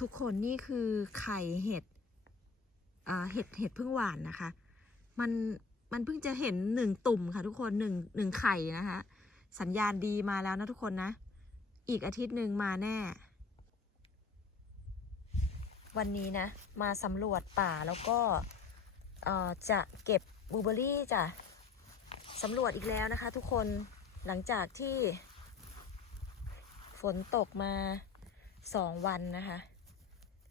ทุกคนนี่คือไข่เห็ดเห็ดเห็ดพึ่งหวานนะคะ มันมันเพิ่งจะเห็นหนึ่งตุ่มค่ะ ทุกคนหนึ่งหนึ่งไข่นะคะสัญญาณดีมาแล้วนะทุกคนนะ อีกอาทิตย์หนึ่งมาแน่ วันนี้นะ มาสำรวจป่าแล้วก็จะเก็บบูเบอร์รี่จ้ะสำรวจอีกแล้วนะคะ ทุกคนหลังจากที่ฝนตกมาสองวันนะคะ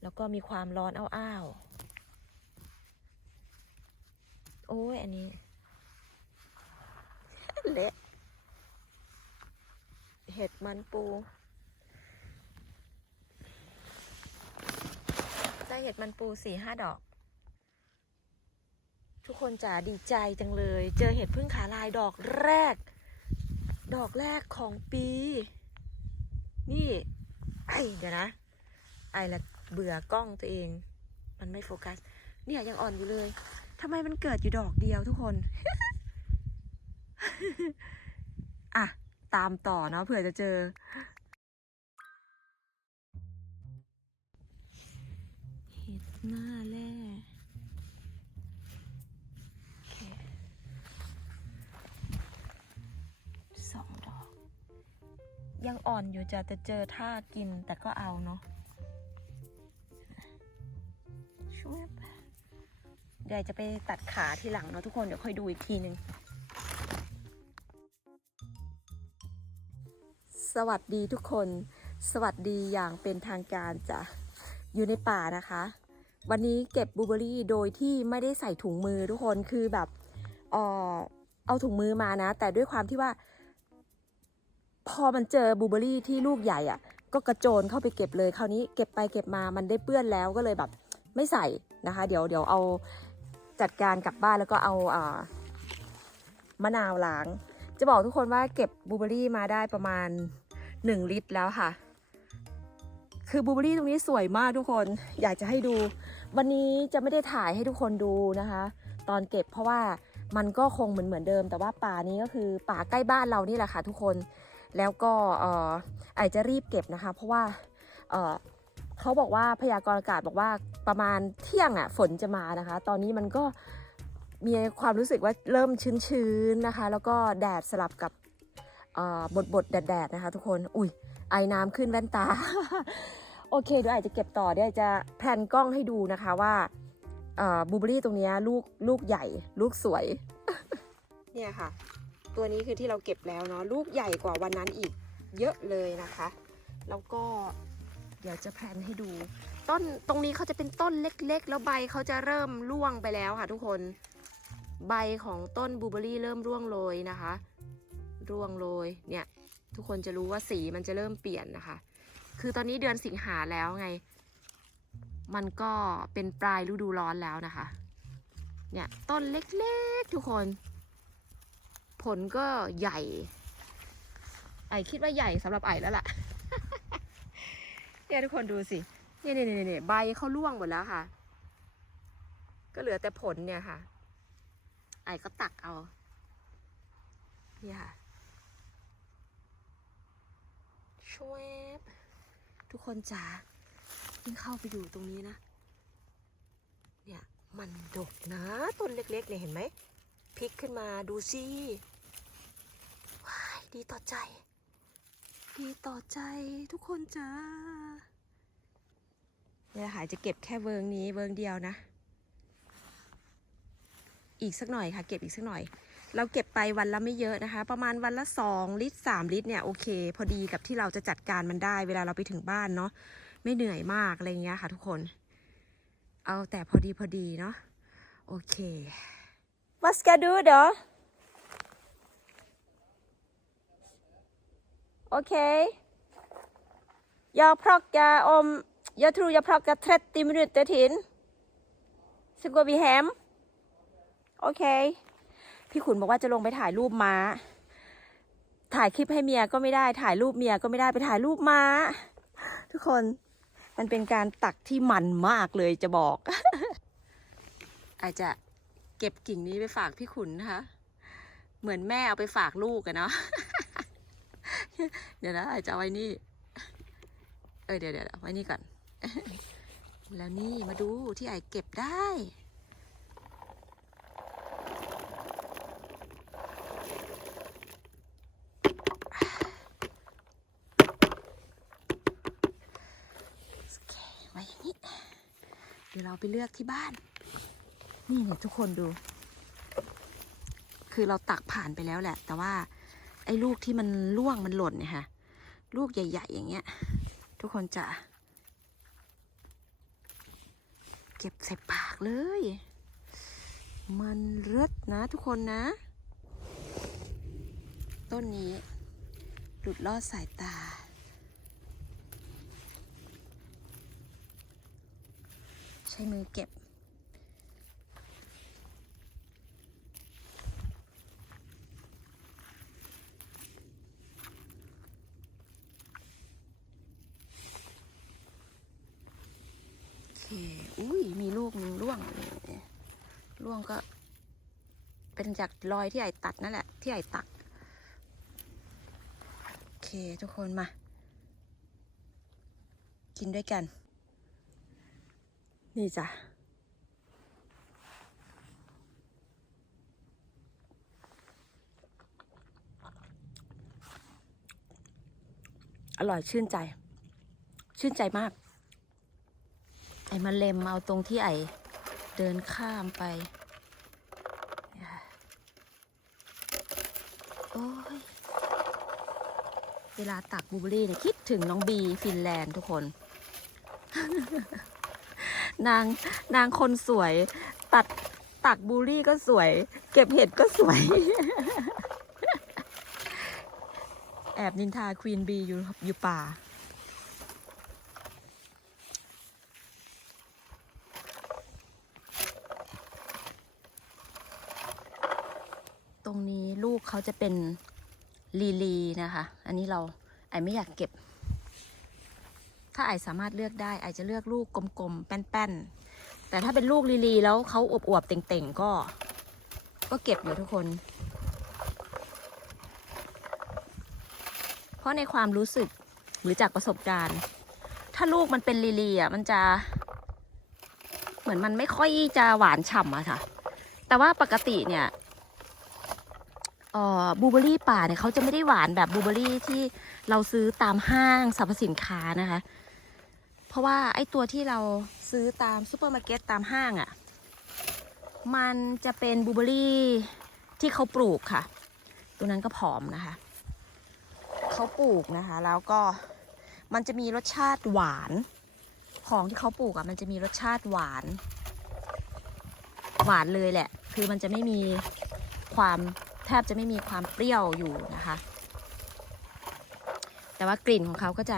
แล้วก็มีความร้อนอ้าวๆโอ้ยอันนี้เละเห็ดมันปูได้เห็ดมันปูสี่ห้าดอก ทุกคนจ๋าดีใจจังเลย เจอเห็ดพึ่งขาลายดอกแรก ดอกแรกของปี นี่ ไอเดี๋ยวนะ ไอละ เบื่อกล้องตัวเอง มันไม่โฟกัส เนี่ยยังอ่อนอยู่เลยทำไมมันเกิดอยู่ดอกเดียวทุกคน อะ ตามต่อเนาะเผื่อจะเจอ เห็ดหน้าแร่สองดอก ยังอ่อนอยู่จะจะเจอท่ากินแต่ก็เอาเนาะ ช่วยไปเดี๋ยวจะไปตัดขาทีหลังเนาะทุกคนเดี๋ยวค่อยดูอีกทีนึงสวัสดีทุกคน สวัสดีอย่างเป็นทางการจ้ะอยู่ในป่านะคะ วันนี้เก็บบลูเบอรี่โดยที่ไม่ได้ใส่ถุงมือทุกคนคือแบบเออเอาถุงมือมานะ แต่ด้วยความที่ว่า พอมันเจอบลูเบอรี่ที่ลูกใหญ่อะ่ะ ก็กระโจนเข้าไปเก็บเลยคราวนี้เก็บไปเก็บมามันได้เปื้อนแล้วก็เลยแบบ ไม่ใส่นะคะ เดี๋ยวเดี๋ยวเอาจัดการกลับบ้านแล้วก็เอาอ่ามะนาวล้าง จะบอกทุกคนว่าเก็บบลูเบอรี่มาได้ประมาณ 1 ลิตรแล้วค่ะ คือบลูเบอรี่ตรงนี้สวยมากทุกคนอยากจะให้ดู วันนี้จะไม่ได้ถ่ายให้ทุกคนดูนะคะ ตอนเก็บเพราะว่ามันก็คงเหมือนเหมือนเดิม แต่ว่าป่านี้ก็คือป่าใกล้บ้านเรานี่แหละค่ะทุกคนแล้วก็เอ่ออาจจะรีบเก็บนะคะ เพราะว่าเออเขาบอกว่าพยากรณ์อากาศบอกว่า ประมาณเที่ยงอะฝนจะมานะคะ ตอนนี้มันก็มีความรู้สึกว่าเริ่มชื้นๆนะคะ แล้วก็แดดสลับกับบดบดๆแดดๆนะคะ ทุกคน อุ้ยไอน้ำขึ้นแว่นตา โอเคเดี๋ยวอาจจะเก็บต่อเดี๋ยวจะแพนกล้องให้ดูนะคะว่าบูเบอรี่ตรงนี้ลูกลูกใหญ่ ลูกสวย เนี่ยค่ะ ตัวนี้คือที่เราเก็บแล้วเนาะลูกใหญ่กว่าวันนั้นอีกเยอะเลยนะคะ แล้วก็เดี๋ยวจะแพลนให้ดู ต้นตรงนี้เขาจะเป็นต้นเล็กๆ แล้วใบเขาจะเริ่มร่วงไปแล้วค่ะทุกคน ใบของต้นบูเบอรี่เริ่มร่วงโรยนะคะ ร่วงโรยเนี่ย ทุกคนจะรู้ว่าสีมันจะเริ่มเปลี่ยนนะคะ คือตอนนี้เดือนสิงหาแล้วไง มันก็เป็นปลายฤดูร้อนแล้วนะคะ เนี่ยต้นเล็กๆทุกคน ผลก็ใหญ่ ไอคิดว่าใหญ่สำหรับไอแล้วล่ะเนี่ยทุกคนดูสิ เนี่ยเนี่ยเนี่ยใบเขาร่วงหมดแล้วค่ะ ก็เหลือแต่ผลเนี่ยค่ะ ไอ้ก็ตักเอา เนี่ยค่ะชวบทุกคนจ๋ายิ่งเข้าไปอยู่ตรงนี้นะ เนี่ยมันดกนะ ต้นเล็กๆเนี่ยเห็นไหมพลิกขึ้นมาดูสิว้ายดีต่อใจ ดีต่อใจทุกคนจ้า เนี่ยค่ะจะเก็บแค่เวิงนี้เวิงเดียวนะ อีกสักหน่อยค่ะ เก็บอีกสักหน่อย เราเก็บไปวันละไม่เยอะนะคะ ประมาณวันละ 2 ลิตร 3 ลิตรเนี่ยโอเค พอดีกับที่เราจะจัดการมันได้ เวลาเราไปถึงบ้านเนาะไม่เหนื่อยมากอะไรเงี้ยค่ะ ทุกคน เอาแต่พอดีพอดีเนาะโอเค Vad ska du då? Okej. Jag plockar om, jag tror jag plockar 30 minuter till. Så går vi hem. โอเค พี่ขุนบอกว่าจะลงไปถ่ายรูปม้า ถ่ายคลิปให้เมียก็ไม่ได้ ถ่ายรูปเมียก็ไม่ได้ ไปถ่ายรูปม้า ทุกคน มันเป็นการตักที่มันมากเลยจะบอก อาจจะเก็บกิ่งนี้ไปฝากพี่ขุนนะคะ เหมือนแม่เอาไปฝากลูกอะเนาะ เดี๋ยวนะอาจจะไว้นี่ เออเดี๋ยวเดี๋ยวไว้นี่ก่อน แล้วนี่มาดูที่ไอเก็บได้เคไว้อย่างนี้ เดี๋ยวเราไปเลือกที่บ้าน นี่เนี่ยทุกคนดู คือเราตักผ่านไปแล้วแหละ แต่ว่าไอ้ลูกที่มันร่วงมันหล่นเนี่ยค่ะ ลูกใหญ่ ๆ อย่างเงี้ย ทุกคนจะ เก็บใส่ปากเลย มันเลิศนะทุกคนนะ ต้นนี้ หลุดลอดสายตา ใช้มือเก็บโอเค อุ้ยมีลูกหนึงร่วงนี่ร่วงก็ เป็นจากรอยที่ไอตัดนั่นแหละ ที่ไอตัก โอเคทุกคนมา กินด้วยกัน นี่จ้ะอร่อยชื่นใจ ชื่นใจมาก อ้มาเล็มเอาตรงที่ไอเดินข้ามไปเนี่ยค่ะโอ้ย เวลาตักบูเบอรี่เนี่ยคิดถึงน้องบีฟินแลนด์ทุกคน นางนางคนสวย ตัดตักบูเบอรี่ก็สวย เก็บเห็ดก็สวย แอบนินทาควีนบีอยู่อยู่ป่า ตรงนี้ลูกเขาจะเป็นลีลีนะคะ อันนี้เราไอไม่อยากเก็บ ถ้าไอสามารถเลือกได้ไอจะเลือกลูกกลมๆแป้นๆ แต่ถ้าเป็นลูกลีลีแล้วเขาอวบๆเต่งๆ ก็ ก็เก็บอยู่ทุกคน เพราะในความรู้สึกหรือจากประสบการณ์ ถ้าลูกมันเป็นลีลีอะมันจะ เหมือนมันไม่ค่อยจะหวานฉ่ำอะค่ะ แต่ว่าปกติเนี่ย บูเบอรี่ป่าเนี่ยเขาจะไม่ได้หวานแบบบูเบอรี่ที่เราซื้อตามห้างสรรพสินค้านะคะ เพราะว่าไอ้ตัวที่เราซื้อตามซูเปอร์มาร์เก็ตตามห้างอะ่ะ มันจะเป็นบูเบอรี่ที่เขาปลูกค่ะ ตัวนั้นก็ผอมนะคะ เขาปลูกนะคะ แล้วก็มันจะมีรสชาติหวาน ของที่เขาปลูกอะ่ะมันจะมีรสชาติหวาน หวานเลยแหละ คือมันจะไม่มีความ แทบจะไม่มีความเปรี้ยวอยู่นะคะ แต่ว่ากลิ่นของเขาก็จะ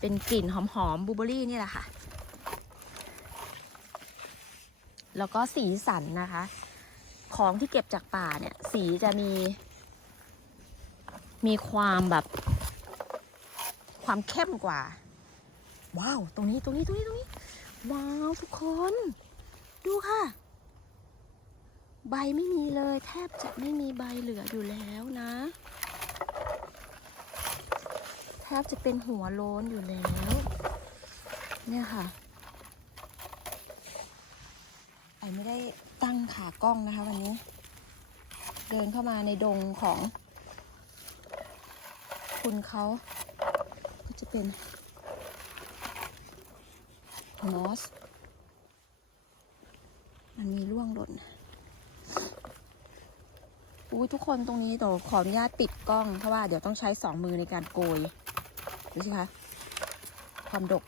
เป็นกลิ่นหอมๆบูเบอรี่นี่แหละค่ะ แล้วก็สีสันนะคะ ของที่เก็บจากป่าเนี่ย สีจะมี มีความแบบ ความเข้มกว่า ว้าว ตรงนี้ตรงนี้ตรงนี้ตรงนี้ ว้าว ทุกคน ดูค่ะ ใบไม่มีเลย แทบจะไม่มีใบเหลืออยู่แล้วนะ แทบจะเป็นหัวโล้นอยู่แล้ว เนี่ยค่ะไอไม่ได้ตั้งขากล้องนะคะวันนี้ เดินเข้ามาในดงของ คุณเขาก็จะเป็นมอสมันมีร่วงหล่น อุ้ยทุกคนตรงนี้เดี๋ยวขออนุญาตติดกล้องเพราะว่าเดี๋ยวต้องใช้สองมือในการโกยดูสิคะความดก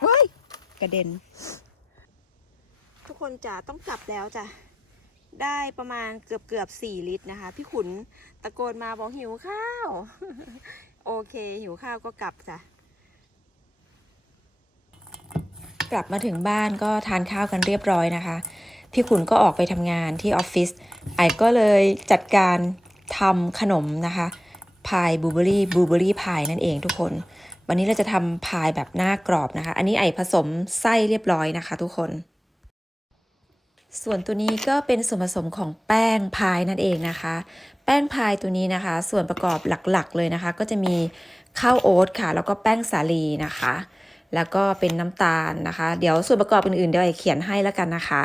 เฮ้ย กระเด็น ทุกคนจะต้องกลับแล้วจ้ะ ได้ประมาณเกือบเกือบสี่ลิตรนะคะ พี่ขุนตะโกนมาบอกหิวข้าว โอเค หิวข้าวก็กลับจ้ะ กลับมาถึงบ้านก็ทานข้าวกันเรียบร้อยนะคะ พี่ขุนก็ออกไปทำงานที่ออฟฟิศไอก็เลยจัดการทำขนมนะคะพายบลูเบอรี่บลูเบอรี่พายนั่นเองทุกคน วันนี้เราจะทำพายแบบหน้ากรอบนะคะ อันนี้ไอผสมไส้เรียบร้อยนะคะ ทุกคน ส่วนตัวนี้ก็เป็นส่วนผสมของแป้งพายนั่นเองนะคะ แป้งพายตัวนี้นะคะ ส่วนประกอบหลักๆเลยนะคะ ก็จะมีข้าวโอ๊ตค่ะ แล้วก็แป้งสาลีนะคะ แล้วก็เป็นน้ำตาลนะคะ เดี๋ยวส่วนประกอบอื่นๆเดี๋ยวไอเขียนให้แล้วกันนะคะ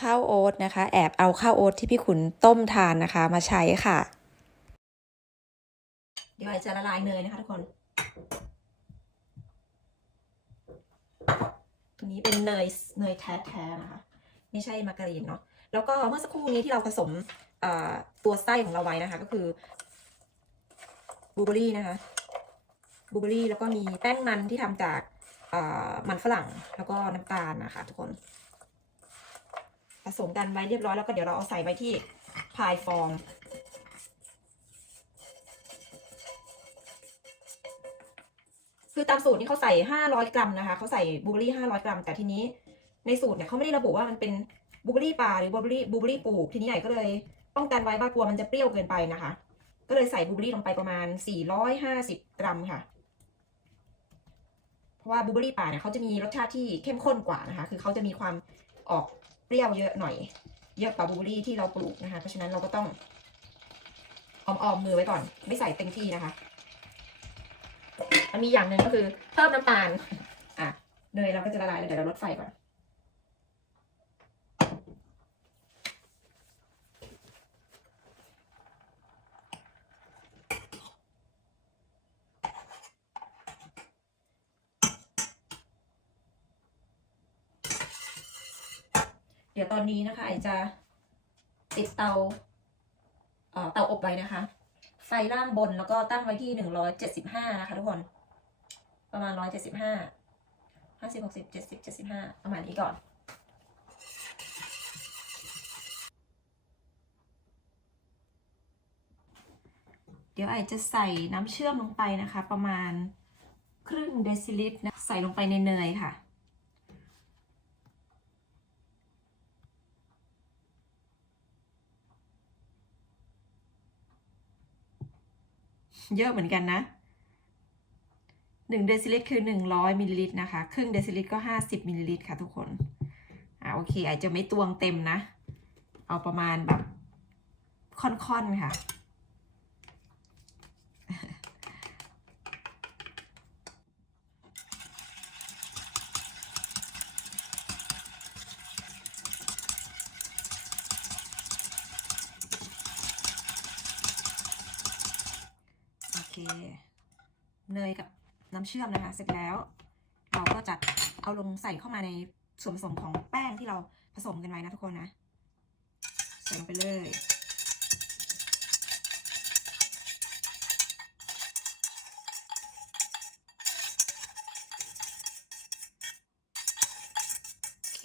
ข้าวโอ๊ตนะคะ แอบเอาข้าวโอ๊ตที่พี่ขุนต้มทานนะคะ มาใช้ค่ะ เดี๋ยวไอจะละลายเนยนะคะทุกคน ตัวนี้เป็นเนยเนยแท้ๆนะคะ ไม่ใช่มาการีนเนาะแล้วก็เมื่อสักครู่นี้ที่เราผสมตัวไส้ของเราไว้นะคะ ก็คือบลูเบอรี่นะคะ บลูเบอรี่แล้วก็มีแป้งมันที่ทำจากมันฝรั่งแล้วก็น้ำตาลนะคะทุกคน ผสมกันไว้เรียบร้อยแล้วก็เดี๋ยวเราเอาใส่ไว้ที่พายฟองคือตามสูตรนี่เขาใส่ 500 กรัมนะคะ เขาใส่บลูเบอรี่500 กรัม แต่ทีนี้ในสูตรเนี่ยเขาไม่ได้ระบุว่ามันเป็นบลูเบอรี่ป่าหรือบลูเบอรี่บลูเบอรี่ปลูก ทีนี้ใหญ่ก็เลยป้องกันไว้ว่ากลัวมันจะเปรี้ยวเกินไปนะคะ ก็เลยใส่บลูเบอรี่ลงไปประมาณ 450 กรัมค่ะ ราะว่าบลูเบอรี่ป่าเนี่ยเขาจะมีรสชาติที่เข้มข้นกว่านะคะ คือเขาจะมีความออกเปรี้ยวเยอะหน่อย เยอะกว่าบลูเบอรี่ที่เราปลูกนะคะ เพราะฉะนั้นเราก็ต้องออมๆมือไว้ก่อน ไม่ใส่เต็มที่นะคะ มันมีอย่างหนึ่งก็คือเพิ่มน้ำตาล อะ เนยเราก็จะละลายแล้วเดี๋ยวเราลดไฟก่อน เดี๋ยวตอนนี้นะคะไอจะติดเตาเตาอบไว้นะคะ ไฟล่างบนแล้วก็ตั้งไว้ที่หนึ่งร้อยเจ็ดสิบห้านะคะทุกคน ประมาณร้อยเจ็ดสิบห้าห้าสิบหกสิบเจ็ดสิบเจ็ดสิบห้าประมาณนี้ก่อน เดี๋ยวไอจะใส่น้ำเชื่อมลงไปนะคะ ประมาณครึ่งเดซิลิตรนะใส่ลงไปในเนยค่ะ เยอะเหมือนกันนะหนึ่งเดซิลิตรคือหนึ่งร้อยมิลลิลิตรนะคะ ครึ่งเดซิลิตรก็ห้าสิบมิลลิลิตรค่ะทุกคน อ่าโอเค อาจจะไม่ตวงเต็มนะ เอาประมาณแบบค่อนๆค่ะ โอเค เนยกับน้ำเชื่อมนะคะ เสร็จแล้ว เราก็จะเอาลงใส่เข้ามาในส่วนผสมของแป้งที่เราผสมกันไว้นะทุกคนนะใส่ลงไปเลย โอเค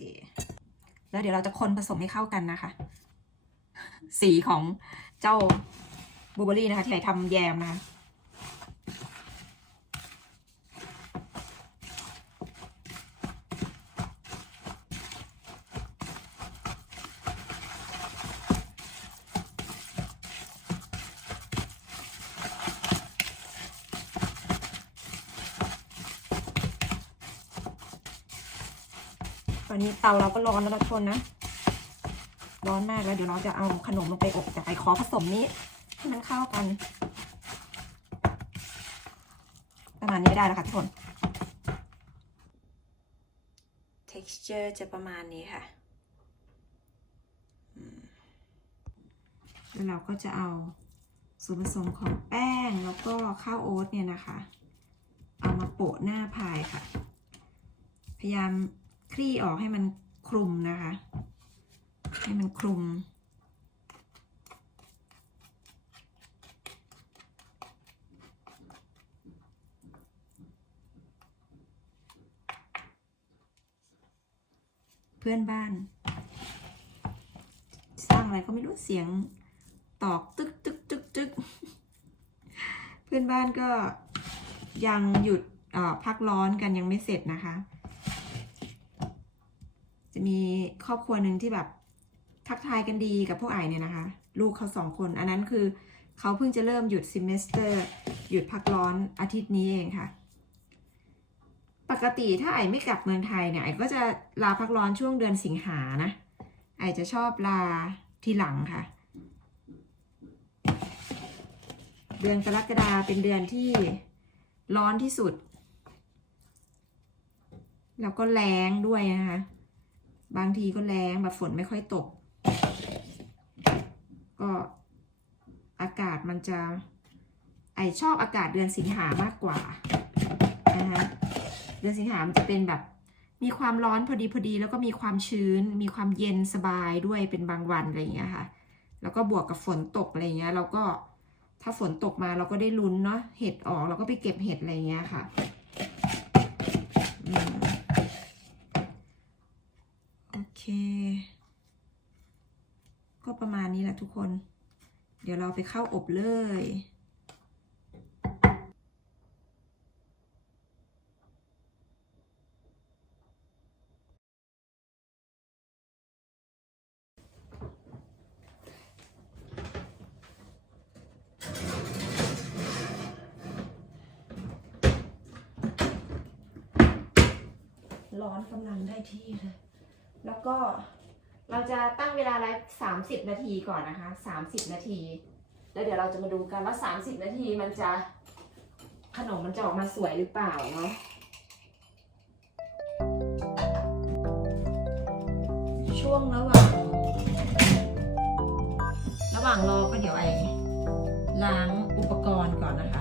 แล้วเดี๋ยวเราจะคนผสมให้เข้ากันนะคะ สีของเจ้าบลูเบอร์รี่นะคะ ที่ไหนทำแยมนะคะ ตอนนี้เตาเราก็ร้อนแล้วนะทุกคนนะ ร้อนมากแล้วเดี๋ยวเราจะเอาขนมลงไปอบแต่ไอขอผสมนี้ให้มันเข้ากัน ประมาณนี้ก็ได้แล้วค่ะทุกคน texture จะประมาณนี้ค่ะแล้วเราก็จะเอาส่วนผสมของแป้งแล้วก็ข้าวโอ๊ตเนี่ยนะคะ เอามาโปะหน้าพายค่ะ พยายาม คลี่ออกให้มันคลุมนะคะ ให้มันคลุม เพื่อนบ้าน สร้างอะไรก็ไม่รู้เสียงตอกตึกตึกตึกตึกเพื่อนบ้านก็ยังหยุดพักร้อนกันยังไม่เสร็จนะคะ มีครอบครัวหนึ่งที่แบบทักทายกันดีกับพวกไอเนี่ยนะคะ ลูกเขาสองคน อันนั้นคือเขาเพิ่งจะเริ่มหยุดซิมเมสเตอร์ หยุดพักร้อนอาทิตย์นี้เองค่ะ ปกติถ้าไอไม่กลับเมืองไทยเนี่ยไอก็จะลาพักร้อนช่วงเดือนสิงหานะ ไอจะชอบลาทีหลังค่ะ เดือนกรกฎาเป็นเดือนที่ร้อนที่สุด แล้วก็แรงด้วยนะคะ บางทีก็แรงแบบฝนไม่ค่อยตก ก็อากาศมันจะ ไอชอบอากาศเดือนสิงหามากกว่านะคะเดือนสิงหามันจะเป็นแบบ มีความร้อนพอดีพอดีแล้วก็มีความชื้น มีความเย็นสบายด้วยเป็นบางวันอะไรอย่างเงี้ยค่ะ แล้วก็บวกกับฝนตกอะไรเงี้ยเราก็ถ้าฝนตกมาเราก็ได้ลุ้นเนาะเห็ดออกเราก็ไปเก็บเห็ดอะไรเงี้ยค่ะอืมโอเค ก็ ประมาณนี้แหละทุกคน เดี๋ยวเราไปเข้าอบเลย ร้อนกำลังได้ที่เลย แล้วก็ เราจะตั้งเวลาไลฟ์สามสิบนาทีก่อนนะคะสามสิบนาที แล้วเดี๋ยวเราจะมาดูกันว่าสามสิบนาทีมันจะขนมมันจะออกมาสวยหรือเปล่าเนาะช่วงระหว่าง ระหว่างรอก็เดี๋ยวไอล้างอุปกรณ์ก่อนนะคะ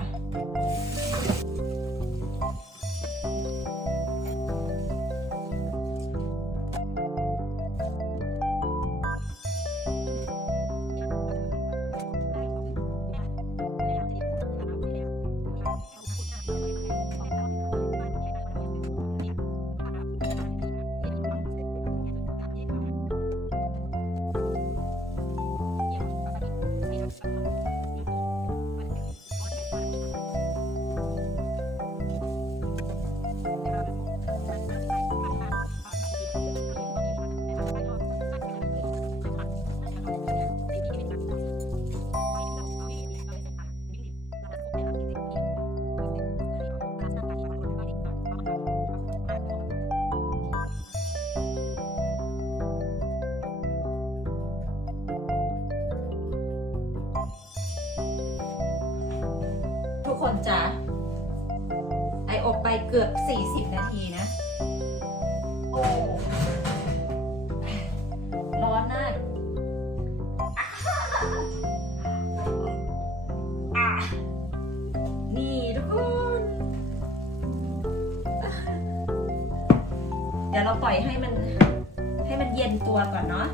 เกือบ 40 นาทีนะ โอ้ร้อนมากอะนี่ทุกคน เดี๋ยวเราปล่อยให้มันให้มันเย็นตัวก่อนเนาะ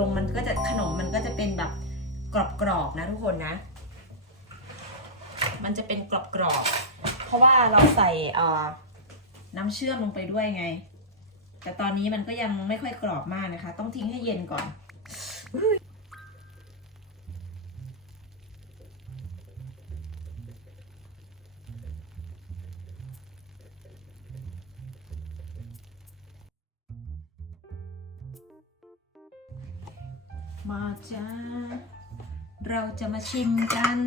ลงมันก็จะขนมมันก็จะเป็นแบบกรอบๆนะทุกคนนะ มันจะเป็นกรอบๆ เพราะว่าเราใส่น้ำเชื่อมลงไปด้วยไง แต่ตอนนี้มันก็ยังไม่ค่อยกรอบมากนะคะ ต้องทิ้งให้เย็นก่อน มาจ้า เราจะมาชิมกัน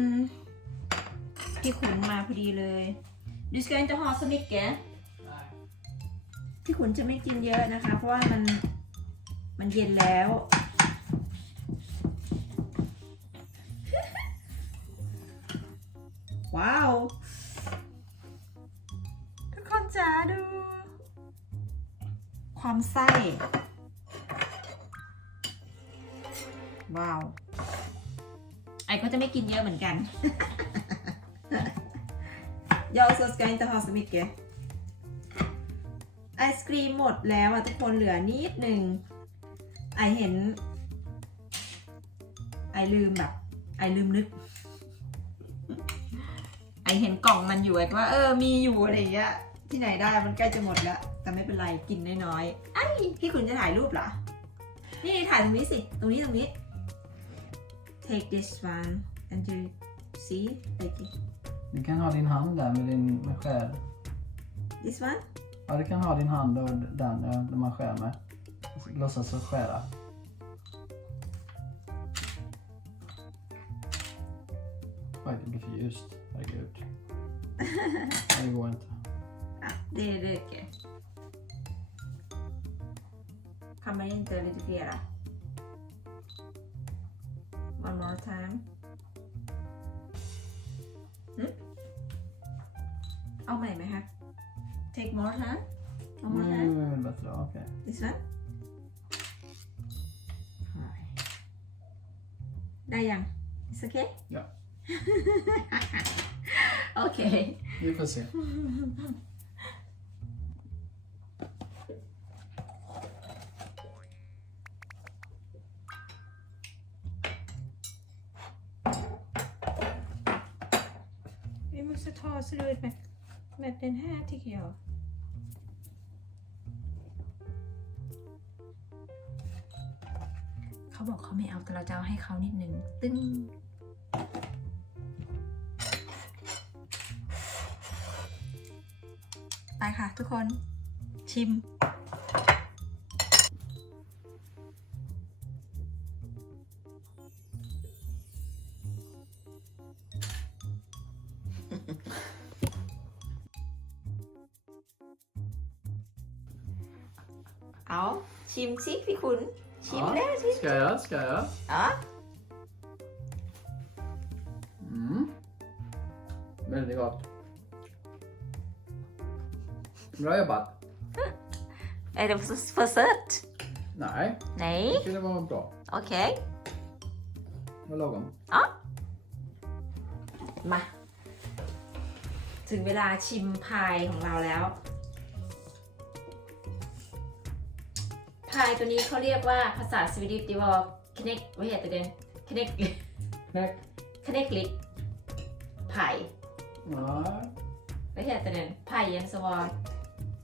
พี่ขุนมาพอดีเลยดิสกันจะฮอสมิกแกพี่ขุนจะไม่กินเยอะนะคะ เพราะว่ามันมันเย็นแล้ว Jag också ska inte ha så mycket ไอศครีมหมดแล้วอะทุกคนเหลือนิดหนึ่งไอเห็น ไอลืมแบบ ไอลืมนึก ไอเห็นกล่องมันอยู่ไอก็ว่า เออมีอยู่อะไรอย่างเงี้ยที่ไหนได้มันใกล้จะหมดแล้ว แต่ไม่เป็นไรกินน้อยๆไอยพี่คุณจะถ่ายรูปเหรอ นี่ถ่ายตรงนี้สิ ตรงนี้ตรงนี้ take this one and you see like it. Du kan ha din hand där med din med skär. this one Ja, du kan ha din hand och den där där man skär med. låtsas skära. Oj, det blir för ljust. Herregud. Nej, det går inte. อะเดเดเกคำไม่ยินเตอร์ลิทเกียร์ one more time เอาใหม่ไหมคะ take more time one more time Mm, bättre. Okej. this one ได้ยัง it's okay Ja. โอเค จะเอาให้เขานิดนึงตึ้งไปค่ะทุกคนชิม เอา ชิมสิพี่คุณ ชิม Ja, แล้วสิ Ska jag göra? Ska jag göra? อ๋อ Mm. Väldigt gott. Bra jobbat. är det för, för sött? Nej, Nej, jag tycker det var bra. okej. Det var lagom. มา ถึงเวลาชิมพายของเราแล้ว พายตัวนี้เขาเรียกว่าภาษาสวีดิชดีว่าคเนก vad heter den คเนก Knäck. คเนกลิกพาย Nej, vad heter den พายยังสวอ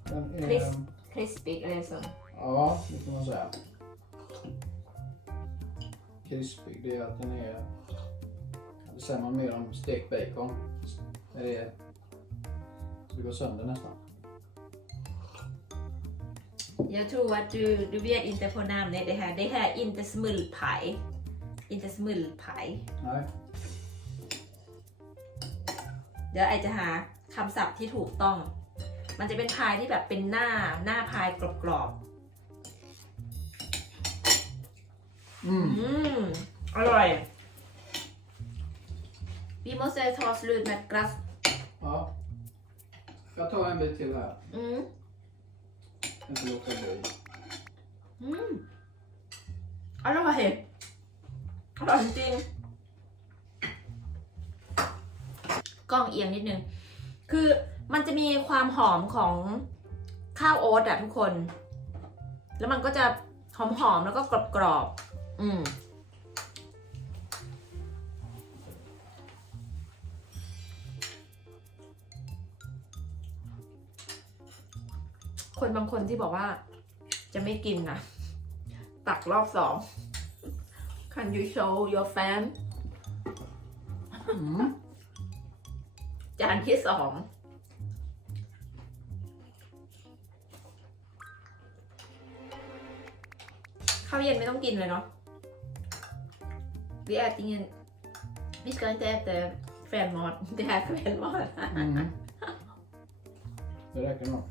den är... Crisp. crispy eller så Ja, det kan man säga. Krispig, det är att den är... Det säger man mer om stekt bacon. Det är... Det går sönder nästan. Jag tror att du, du vet inte på namnet det här. Det här är inte smullpaj. Inte smullpaj. Nej. เดี๋ยวไอจะหาคำศัพท์ที่ถูกต้อง มันจะเป็นพายที่แบบเป็นหน้าหน้าพายกรอบ Mm. ๆอืม อร่อย Vi måste ta slut med glass Ja. Jag tar en bit till här. อื ม Jag kan inte låta bli. อืมอร่อยอร่อยจริงกล้องเอียงนิดนึง คือมันจะมีความหอมของข้าวโอ๊ตอะทุกคน แล้วมันก็จะหอมๆแล้วก็กรอบๆอืม คนบางคนที่บอกว่า จะไม่กินนะตักรอบสอง Can you show your fan Mm. จานที่สองข้าวเย็นไม่ต้องกินเลยเนาะ Vi äter ingen... Vi ska inte äta kvällmat. Det här är kvällmat. Mm. Det räcker nog.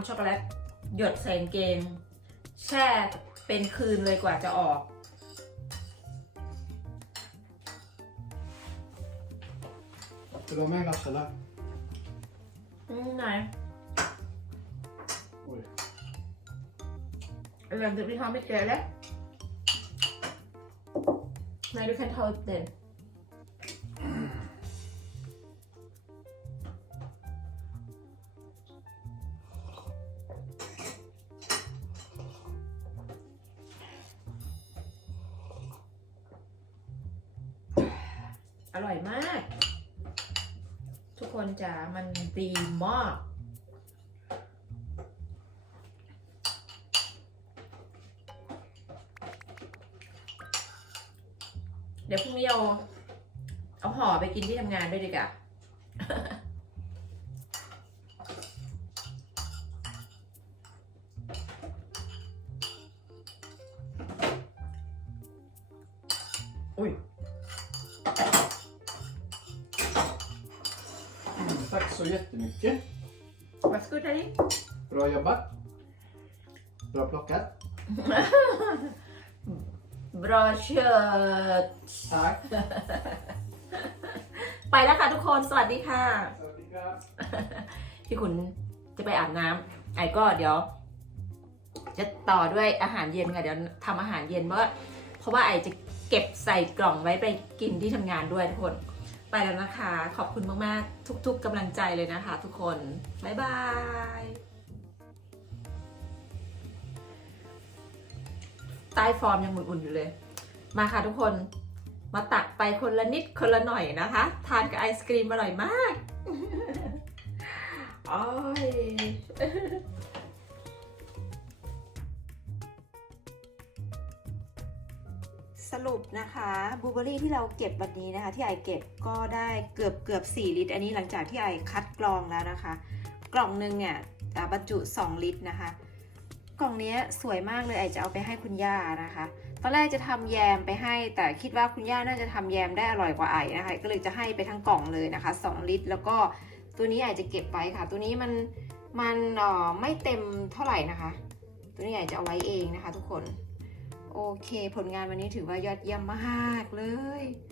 ำช็อกโกแลตหยดใส่กางเกง แช่เป็นคืนเลยกว่าจะออก Ska du ha med glass eller? อืมไหน Oj. เรื่องที่พี่ทำไม่แก่แล้วไหนดูแดีมาก เดี๋ยวพรุ่งนี้เอาเอาห่อไปกินที่ทำงานด้วยดีกว่าอุ้ย så jättemycket. Varsågod Harry. Bra jobbat. Bra plockat. Bra kött. Tack. ไปแล้วค่ะทุกคน สวัสดีค่ะ Sawasdee พี่ขุนจะไปอาบน้ำไอ้ก็เดี๋ยว จะต่อด้วยอาหารเย็นค่ะ เดี๋ยวทำอาหารเย็นเพราะว่าเพราะว่าไอจะเก็บใส่กล่องไว้ไปกินที่ทำงานด้วยทุกคน ไปแล้วนะคะ ขอบคุณมาก ๆ ทุก ๆกำลังใจเลยนะคะ ทุกคน บ๊ายบายใต้ฟอร์มยังอุ่นๆอยู่เลย มาค่ะทุกคนมาตักไปคนละนิดคนละหน่อยนะคะ ทานกับไอศกรีมอร่อยมาก อ้อย รุปนะคะบลูเบอรี่ที่เราเก็บวันนี้นะคะ ที่ไอเก็บก็ได้เกือบเกือบ4ลิตร อันนี้หลังจากที่ไอคัดกรองแล้วนะคะ กล่องหนึงเนี่ยบรรจุ 2 ลิตรนะคะ กล่องเนี้ยสวยมากเลยไอจะเอาไปให้คุณย่านะคะ ตอนแรกจะทำแยมไปให้ แต่คิดว่าคุณย่าน่าจะทำแยมได้อร่อยกว่าไอนะคะ ก็เลยจะให้ไปทั้งกล่องเลยนะคะ 2 ลิตร แล้วก็ตัวนี้ไอจะเก็บไว้ค่ะ ตัวนี้มันมันอ่อไม่เต็มเท่าไหร่นะคะ ตัวนี้ไอจะเอาไว้เองนะคะ ทุกคน โอเค ผลงานวันนี้ถือว่ายอดเยี่ยมมากเลย